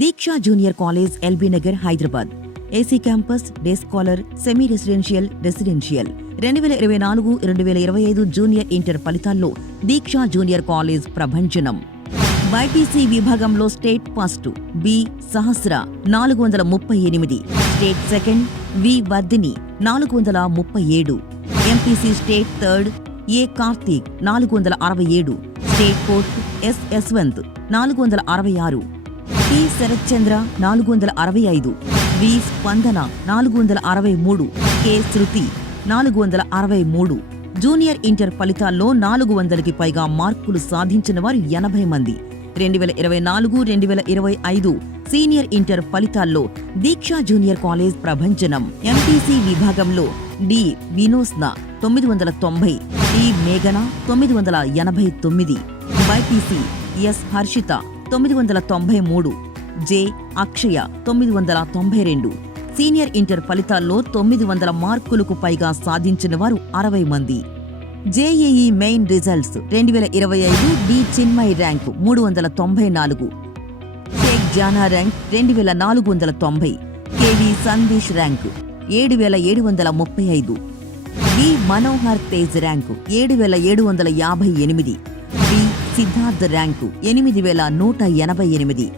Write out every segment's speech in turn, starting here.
దీక్షా junior college, LB Nagar, Hyderabad. AC campus, day scholar, semi residential, 2024-2025 junior inter ఫలితాల్లో Deeksha junior college ప్రభంజనం. BiPC విభాగంలో state first B Sahasra 438, state second V Vardhini 437, MPC state third A Karthik 467, state fourth S Yashwanth 466, T Sharathchandra 465, V Spandana 463, K Shruti 463. Junior inter ఫలితాల్లో 400కి పైగా మార్కులు సాధించిన వారు 80 మంది. 2024-2025 senior inter ఫలితాల్లో దీక్షా జూనియర్ కాలేజ్ ప్రభంజనం. ఎంపీసీ విభాగంలో డి వినోస్న 990, టి మేఘన 989, BiPC S Harshitha 993, J Akshaya 992. Senior inter ఫలితాల్లో 900 మార్కులకు పైగా సాధించిన వారు 60 మంది. JEE main results 2025 D Chinmay rank 394, Shaik Jana rank 2490, KV Sandesh rank 7735, V Manohar Tej rank 7758, B Siddharth rank 8188,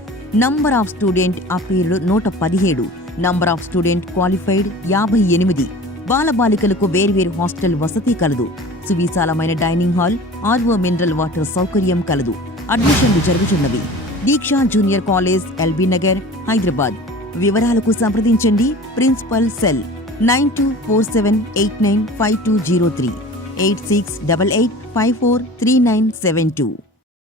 number of student appeared 117, number of student qualified 58. బాలబాలికలకు వేర్వేరు హాస్టల్ వసతి కలదు. సువిశాలమైన dining hall, RO mineral water సౌకర్యం కలదు. అడ్మిషన్లు జరుగుతున్నవి. Deeksha junior college, LB Nagar, Hyderabad. వివరాలకు సంప్రదించండి. Principal cell 9247895203, 8688543972.